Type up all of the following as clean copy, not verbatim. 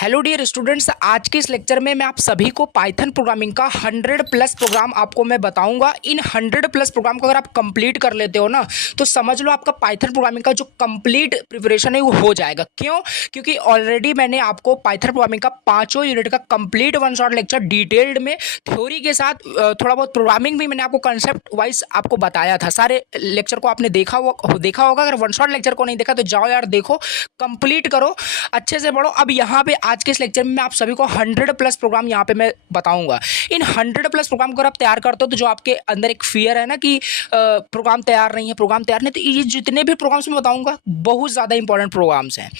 Hello dear students, आज के इस लेक्चर में मैं आप सभी को पाइथन प्रोग्रामिंग का 100 प्लस प्रोग्राम आपको मैं बताऊंगा। इन 100 प्लस प्रोग्राम को अगर आप कंप्लीट कर लेते हो ना, तो समझ लो आपका पाइथन प्रोग्रामिंग का जो कंप्लीट प्रिपरेशन है वो हो जाएगा। क्यों? क्योंकि ऑलरेडी मैंने आपको पाइथन प्रोग्रामिंग का 5 यूनिट का complete one shot lecture detailed में थ्योरी के साथ थोड़ा बहुत प्रोग्रामिंग भी मैंने आपको कंसेप्ट वाइज आपको बताया था। सारे लेक्चर को आपने देखा होगा। अगर वन शॉट लेक्चर को नहीं देखा तो जाओ यार, देखो, कंप्लीट करो, अच्छे से पढ़ो। अब यहाँ पे आज के इस लेक्चर में मैं आप सभी को 100 प्लस प्रोग्राम यहाँ पे मैं बताऊंगा। इन 100 प्लस प्रोग्राम को आप तैयार करते हो तो जो आपके अंदर एक फियर है ना कि प्रोग्राम तैयार नहीं है, प्रोग्राम तैयार नहीं, तो ये जितने भी प्रोग्राम्स मैं बताऊंगा बहुत ज़्यादा इंपॉर्टेंट प्रोग्राम्स हैं।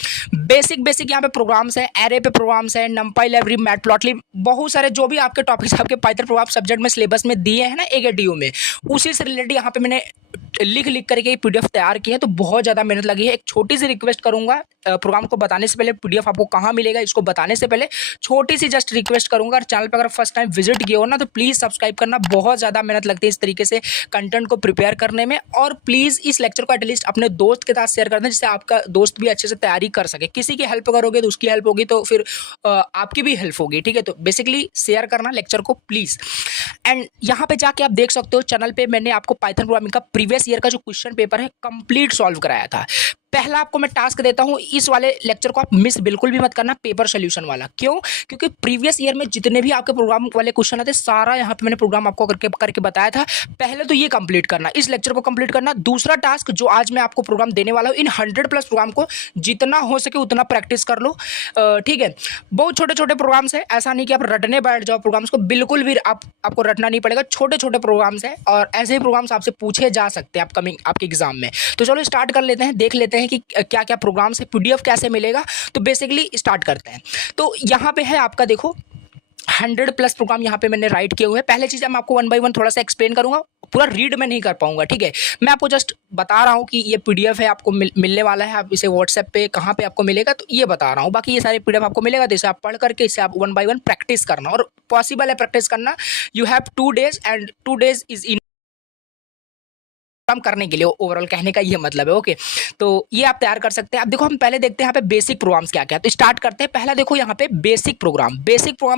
बेसिक यहाँ पे प्रोग्राम्स है, एरे पे प्रोग्राम्स है, नंपाई लाइब्रेरी, मैटप्लॉटली, बहुत सारे जो भी आपके टॉपिक्स आपके पाइथन प्रोग्राम सब्जेक्ट में सिलेबस में दिए हैं ना AKTU में, उसी से रिलेटेड यहाँ पे मैंने लिख करके PDF तैयार की है। तो बहुत ज़्यादा मेहनत लगी है। एक छोटी सी रिक्वेस्ट करूंगा, प्रोग्राम को बताने से पहले, PDF आपको कहाँ मिलेगा इसको बताने से पहले छोटी सी जस्ट रिक्वेस्ट करूंगा, और चैनल पर अगर फर्स्ट टाइम विजिट किए हो ना तो प्लीज़ सब्सक्राइब करना। बहुत ज़्यादा मेहनत लगती है इस तरीके से कंटेंट को प्रिपेयर करने में। और प्लीज़ इस लेक्चर को एटलीस्ट अपने दोस्त के साथ शेयर कर दें, जिससे आपका दोस्त भी अच्छे से तैयारी कर सके। किसी की हेल्प करोगे तो उसकी हेल्प होगी, तो फिर आपकी भी हेल्प होगी। ठीक है, तो बेसिकली शेयर करना लेक्चर को प्लीज़। एंड यहाँ पे जाके आप देख सकते हो चैनल पे मैंने आपको पाइथन प्रोग्रामिंग का प्रीवियस ईयर का जो क्वेश्चन पेपर है कंप्लीट सॉल्व कराया था। पहला आपको मैं टास्क देता हूं, इस वाले लेक्चर को आप मिस बिल्कुल भी मत करना, पेपर सोल्यूशन वाला। क्यों? क्योंकि प्रीवियस ईयर में जितने भी आपके प्रोग्राम वाले क्वेश्चन आते सारा यहाँ पे मैंने प्रोग्राम आपको करके बताया था। पहले तो ये कंप्लीट करना, इस लेक्चर को कंप्लीट करना। दूसरा टास्क जो आज मैं आपको प्रोग्राम देने वाला हूँ, इन 100 प्लस प्रोग्राम को जितना हो सके उतना प्रैक्टिस कर लो। ठीक है, बहुत छोटे छोटे प्रोग्राम्स है, ऐसा नहीं कि आप रटने बैठ जाओ प्रोग्राम्स को, बिल्कुल भी आपको रटना नहीं पड़ेगा। छोटे छोटे प्रोग्राम्स है और ऐसे ही प्रोग्राम्स आपसे पूछे जा सकते हैं अपकमिंग आपके एग्जाम में। तो चलो स्टार्ट कर लेते हैं, देख लेते हैं कि क्या क्या प्रोग्राम्स है, PDF कैसे मिलेगा। तो बेसिकली स्टार्ट करते हैं। तो यहाँ पे है आपका, देखो 100 प्लस प्रोग्राम यहाँ पे मैंने राइट किए हुए हैं। पहले चीज़ मैं आपको वन बाय वन थोड़ा सा एक्सप्लेन करूंगा, पूरा रीड में नहीं कर पाऊंगा। ठीक है, मैं आपको जस्ट बता रहा हूँ कि ये PDF है, आपको मिलने वाला है। आप इसे व्हाट्सएप पे कहाँ पे आपको मिलेगा तो ये बता रहा हूँ। बाकी ये सारे PDF आपको मिलेगा, तो इसे आप पढ़ करके इसे आप वन बाय वन प्रैक्टिस करना, और पॉसिबल है प्रैक्टिस करना। You have 2 days and 2 days is in करने के लिए, ओवरऑल कहने का ये मतलब है। ओके, तो ये आप तैयार कर सकते हैं। अब देखो हम पहले देखते हैं यहाँ पे बेसिक प्रोग्राम्स क्या क्या है। तो स्टार्ट करते हैं। पहला देखो यहाँ पे बेसिक प्रोग्राम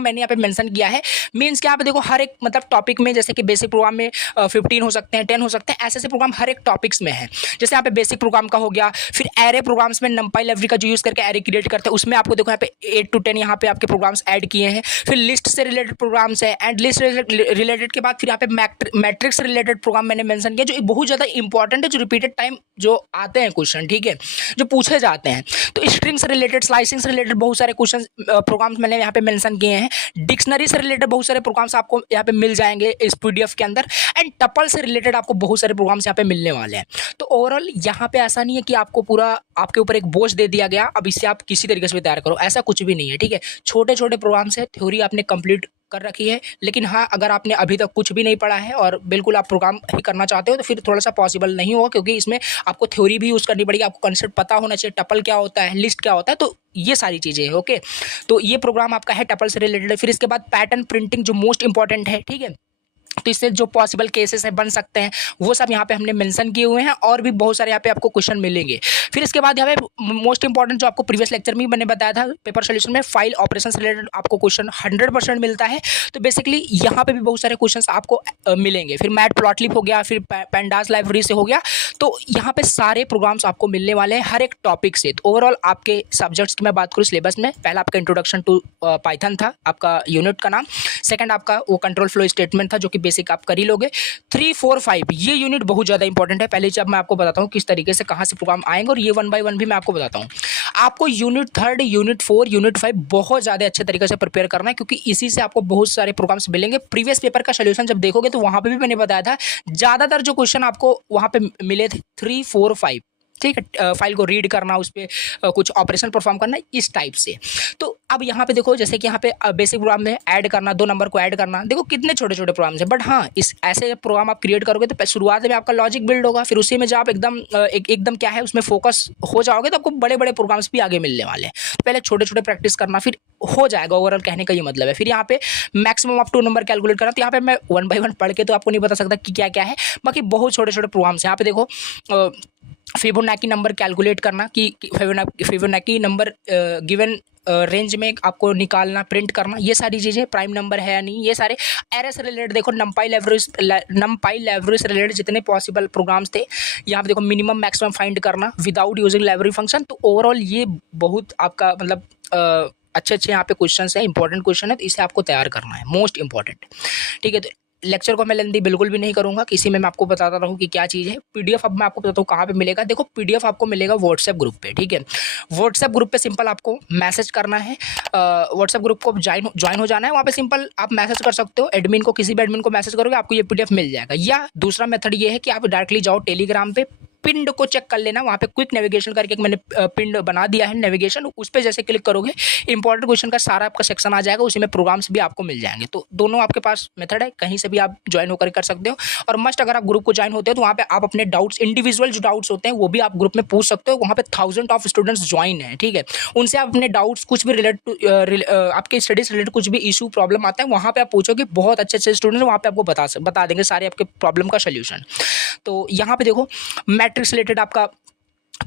मैंने यहाँ पे मेंशन किया है। मींस क्या, पे देखो हर एक मतलब टॉपिक में, जैसे कि बेसिक प्रोग्राम में 15 हो सकते हैं, 10 हो सकते हैं, ऐसे प्रोग्राम हर एक टॉपिक्स में है। जैसे यहाँ पे बेसिक प्रोग्राम का हो गया। फिर एरे प्रोग्राम्स में नंपाई लाइब्रेरी का जो यूज करके एरे क्रिएट करते हैं, उसमें आपको देखो यहाँ पे 8 to 10 यहाँ पे आपके प्रोग्राम्स ऐड किए हैं। फिर लिस्ट से रिलेटेड प्रोग्राम्स है, एंड लिस्ट रिलेटेड के बाद फिर यहाँ पे मैट्रिक्स रिलेटेड प्रोग्राम मैंने मेंशन किया, जो बहुत ज़्यादा इंपॉर्टेंट है, जो रिपीटेड टाइम जो आते हैं क्वेश्चन, ठीक है, जो पूछे जाते हैं। तो स्ट्रिंग से रिलेटेड, स्लाइसिंग से रिलेटेड बहुत सारे क्वेश्चन प्रोग्राम्स मैंने यहाँ पे मेंशन किए हैं। डिक्शनरी से रिलेटेड बहुत सारे प्रोग्राम्स आपको यहाँ पे मिल जाएंगे इस PDF के अंदर। एंड टपल से रिलेटेड आपको बहुत सारे प्रोग्राम्स यहाँ पे मिलने वाले हैं। तो ओवरऑल यहाँ पे ऐसा नहीं है कि आपको पूरा आपके ऊपर एक बोझ दे दिया गया, अब इससे आप किसी तरीके से भी तैयार करो, ऐसा कुछ भी नहीं है। ठीक है, छोटे छोटे प्रोग्राम्स है, थ्योरी आपने कंप्लीट कर रखी है। लेकिन हाँ, अगर आपने अभी तक कुछ भी नहीं पढ़ा है और बिल्कुल आप प्रोग्राम ही करना चाहते हो तो फिर थोड़ा सा पॉसिबल नहीं होगा, क्योंकि इसमें आपको थ्योरी भी यूज़ करनी पड़ेगी, आपको कंसेप्ट पता होना चाहिए, टपल क्या होता है, लिस्ट क्या होता है, तो ये सारी चीज़ें हैं। ओके, तो ये प्रोग्राम आपका है टपल से रिलेटेड। फिर इसके बाद पैटर्न प्रिंटिंग जो मोस्ट इंपॉर्टेंट है। ठीक है, तो इससे जो पॉसिबल केसेस हैं बन सकते हैं वो सब यहाँ पे हमने मेंशन किए हुए हैं, और भी बहुत सारे यहाँ पे आपको क्वेश्चन मिलेंगे। फिर इसके बाद यहाँ पे मोस्ट इंपॉर्टेंट जो आपको प्रीवियस लेक्चर में मैंने बताया था पेपर सोल्यूशन में, फाइल ऑपरेशन से रिलेटेड आपको क्वेश्चन 100% मिलता है। तो बेसिकली यहाँ पे भी बहुत सारे क्वेश्चन आपको मिलेंगे। फिर मैटप्लॉटली हो गया, फिर पेंडास लाइब्रेरी से हो गया। तो यहाँ पे सारे प्रोग्राम्स आपको मिलने वाले हैं हर एक टॉपिक से। तो ओवरऑल आपके सब्जेक्ट्स की मैं बात करूँ सिलेबस में, पहला आपका इंट्रोडक्शन टू पाइथन था, आपका यूनिट का नाम। सेकंड आपका वो कंट्रोल फ्लो स्टेटमेंट था, जो कि बेसिक आप कर ही लोगे। 3, 4, 5 ये यूनिट बहुत ज़्यादा इंपॉर्टेंट है। पहले जब मैं आपको बताता हूँ किस तरीके से कहाँ से प्रोग्राम आएंगे, और ये वन बाय वन भी मैं आपको बताता हूँ। आपको यूनिट 3, यूनिट 4, यूनिट 5 बहुत ज़्यादा अच्छे तरीके से प्रिपेयर करना है, क्योंकि इसी से आपको बहुत सारे प्रोग्राम्स मिलेंगे। प्रीवियस पेपर का सोल्यूशन जब देखोगे तो वहाँ पर भी मैंने बताया था ज़्यादातर जो क्वेश्चन आपको वहाँ पर मिले थे 3, 4, 5। ठीक है, फाइल को रीड करना, उस पर कुछ ऑपरेशन परफॉर्म करना, इस टाइप से। तो अब यहाँ पे देखो, जैसे कि यहाँ पे बेसिक प्रोग्राम में ऐड करना, 2 नंबर को ऐड करना, देखो कितने छोटे छोटे प्रोग्राम्स हैं। बट हाँ, इस ऐसे प्रोग्राम आप क्रिएट करोगे तो शुरुआत में आपका लॉजिक बिल्ड होगा, फिर उसी में जब आप एकदम क्या है उसमें फोकस हो जाओगे तो आपको बड़े बड़े प्रोग्राम्स भी आगे मिलने वाले हैं। तो पहले छोटे छोटे प्रैक्टिस करना, फिर हो जाएगा। ओवरऑल कहने का ये मतलब है। फिर यहाँ पे मैक्सिमम आप 2 नंबर कैलकुलेट करना। तो यहाँ पे मैं वन बाय वन पढ़ के तो आपको नहीं बता सकता कि क्या क्या है, बाकी बहुत छोटे छोटे प्रोग्राम्स हैं। यहाँ पे देखो फिबोनाची नंबर कैलकुलेट करना कि फिबोनाची नंबर गिवन रेंज में आपको निकालना, प्रिंट करना, ये सारी चीज़ें, प्राइम नंबर है या नहीं, ये सारे एरे से रिलेटेड देखो, नमपाई लाइब्रेरी से रिलेटेड जितने पॉसिबल प्रोग्राम्स थे यहाँ पे देखो, मिनिमम मैक्सिमम फाइंड करना विदाउट यूजिंग लाइब्रेरी फंक्शन। तो ओवरऑल ये बहुत आपका मतलब अच्छे अच्छे यहाँ पे क्वेश्चन है, इंपॉर्टेंट क्वेश्चन है, तो इसे आपको तैयार करना है, मोस्ट इंपॉर्टेंट। ठीक है, तो लेक्चर को मैं लेंदी बिल्कुल भी नहीं करूंगा, किसी में मैं आपको बताता रहूँ कि क्या चीज़ है। पीडीएफ अब मैं आपको बताता हूँ कहाँ पे मिलेगा। देखो पीडीएफ आपको मिलेगा व्हाट्सएप ग्रुप पे। ठीक है, व्हाट्सएप ग्रुप पे सिंपल आपको मैसेज करना है, व्हाट्सएप ग्रुप को ज्वाइन हो जाना है। वहाँ पे सिंपल आप मैसेज कर सकते हो एडमिन को, किसी भी एडमिन को मैसेज करोगे आपको ये पीडीएफ मिल जाएगा। या दूसरा मेथड ये है कि आप डायरेक्टली जाओ टेलीग्राम पे, पिंड को चेक कर लेना, वहाँ पे क्विक नेविगेशन करके एक मैंने पिंड बना दिया है नेविगेशन, उस पर जैसे क्लिक करोगे इंपॉर्टेंट क्वेश्चन का सारा आपका सेक्शन आ जाएगा, उसी में प्रोग्राम्स भी आपको मिल जाएंगे। तो दोनों आपके पास मेथड है, कहीं से भी आप ज्वाइन होकर कर सकते हो। और मस्ट अगर आप ग्रुप को ज्वाइन होते हो तो वहाँ पे आप अपने डाउट्स, इंडिविजुअल जो डाउट्स होते हैं वो भी आप ग्रुप में पूछ सकते हो। वहाँ पे 1000 ऑफ स्टूडेंट्स ज्वाइन है। ठीक है, उनसे आप अपने डाउट्स कुछ भी आपके स्टडीज रिलेटेड कुछ भी इशू प्रॉब्लम आता है वहाँ पे आप पूछोगे, बहुत अच्छे अच्छे स्टूडेंट्स वहाँ पे आपको बता देंगे सारे आपके प्रॉब्लम का सोल्यूशन। तो यहाँ पे देखो मैट्रिक्स रिलेटेड आपका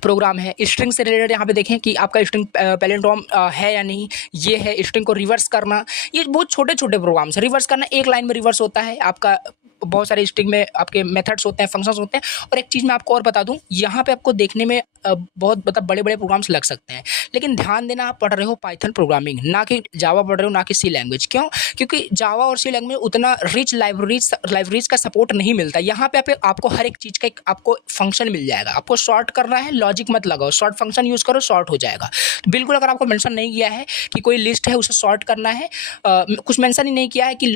प्रोग्राम है, स्ट्रिंग से रिलेटेड यहाँ पे देखें कि आपका स्ट्रिंग पैलिंड्रोम है या नहीं, ये है। स्ट्रिंग को रिवर्स करना, ये बहुत छोटे छोटे प्रोग्राम्स है। रिवर्स करना, एक लाइन में रिवर्स होता है आपका, बहुत सारे स्ट्रिंग में आपके मेथड्स होते हैं, फंक्शंस होते हैं। और एक चीज़ मैं आपको और बता दूं, यहाँ पे आपको देखने में बहुत मतलब बड़े बड़े प्रोग्राम्स लग सकते हैं, लेकिन ध्यान देना आप पढ़ रहे हो पाइथन प्रोग्रामिंग, ना कि जावा पढ़ रहे हो, ना कि सी लैंग्वेज। क्यों? क्योंकि जावा और सी लैंग्वेज उतना रिच लाइब्रेरीज का सपोर्ट नहीं मिलता। यहाँ पे आपको हर एक चीज़ का एक आपको फंक्शन मिल जाएगा। आपको शॉर्ट करना है, लॉजिक मत लगाओ, शॉर्ट फंक्शन यूज़ करो, शॉर्ट हो जाएगा। तो बिल्कुल अगर आपको मेंशन नहीं किया है कि कोई लिस्ट है उसे शॉर्ट करना है, कुछ मेंशन ही नहीं किया है कि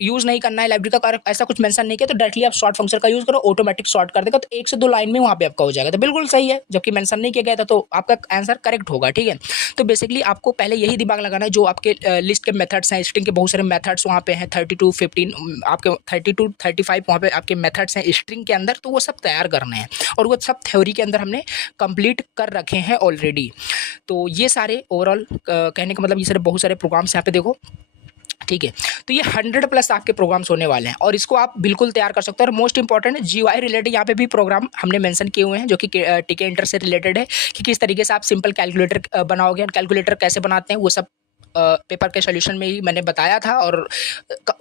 यूज़ नहीं करना है लाइब्रेरी का कार्य, ऐसा कुछ मेंशन नहीं किया, तो डायरेक्टली आप शॉर्ट फंक्शन का यूज़ करो, ऑटोमेटिक शॉर्ट कर देगा। तो 1 से 2 लाइन में वहाँ पे आपका हो जाएगा, तो बिल्कुल सही है। जबकि मेंशन नहीं किया गया था तो आपका आंसर करेक्ट होगा। ठीक है, तो बेसिकली आपको पहले यही दिमाग लगाना है, जो आपके लिस्ट के मेथड्स हैं, स्ट्रिंग के बहुत सारे मेथड्स वहाँ पे हैं, 32 15 आपके 32 35 वहाँ पे आपके मेथड्स हैं स्ट्रिंग के अंदर, तो वो सब तैयार करने हैं। और वो सब थ्योरी के अंदर हमने कंप्लीट कर रखे हैं ऑलरेडी। तो ये सारे ओवरऑल कहने का मतलब ये सारे बहुत सारे प्रोग्राम्स यहाँ पे देखो। ठीक है, तो ये 100+ आपके प्रोग्राम्स होने वाले हैं और इसको आप बिल्कुल तैयार कर सकते हो। और मोस्ट इंपॉर्टेंट जीयूआई रिलेटेड यहाँ पे भी प्रोग्राम हमने मेंशन किए हुए हैं, जो कि टीके इंटर से रिलेटेड है, कि किस तरीके से आप सिंपल कैलकुलेटर बनाओगे, कैलकुलेटर कैसे बनाते हैं, वो सब पेपर के सोल्यूशन में ही मैंने बताया था, और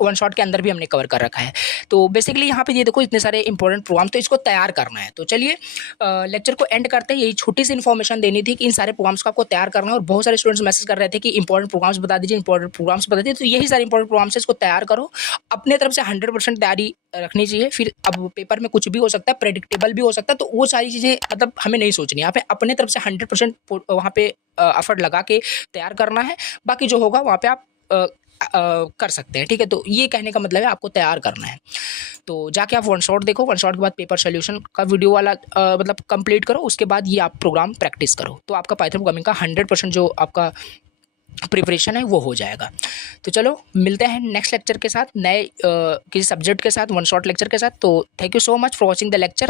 वन शॉट के अंदर भी हमने कवर कर रखा है। तो बेसिकली यहाँ पे ये देखो इतने सारे इंपॉर्टेंट प्रोग्राम, तो इसको तैयार करना है। तो चलिए लेक्चर को एंड करते हैं। यही छोटी सी इन्फॉर्मेशन देनी थी कि इन सारे प्रोग्राम्स को आपको तैयार करना है। और बहुत सारे स्टूडेंट्स मैसेज कर रहे थे कि इंपॉर्टेंट प्रोग्राम्स बता दीजिए, इंपॉर्टेंट प्रोग्राम्स बता दीजिए। तो यही सारे इंपॉर्टेंट प्रोग्राम्स है, इसको तैयार करो। अपने तरफ से 100% तैयारी रखनी चाहिए। फिर अब पेपर में कुछ भी हो सकता है, प्रेडिक्टेबल भी हो सकता है, तो वो सारी चीज़ें मतलब हमें नहीं सोचनी। यहाँ पे अपने तरफ से 100% वहाँ पे एफर्ट लगा के तैयार करना है। बाकी जो होगा वहाँ पे आप कर सकते हैं। ठीक है, तो ये कहने का मतलब है आपको तैयार करना है। तो जाके आप वन शॉट देखो, वन शॉट के बाद पेपर सोल्यूशन का वीडियो वाला मतलब कंप्लीट करो, उसके बाद ये आप प्रोग्राम प्रैक्टिस करो, तो आपका पाइथन प्रोग्रामिंग का 100% जो आपका प्रिपरेशन है वो हो जाएगा। तो चलो मिलते हैं नेक्स्ट लेक्चर के साथ, नए किसी सब्जेक्ट के साथ, वन शॉट लेक्चर के साथ। तो thank you so much for watching the lecture.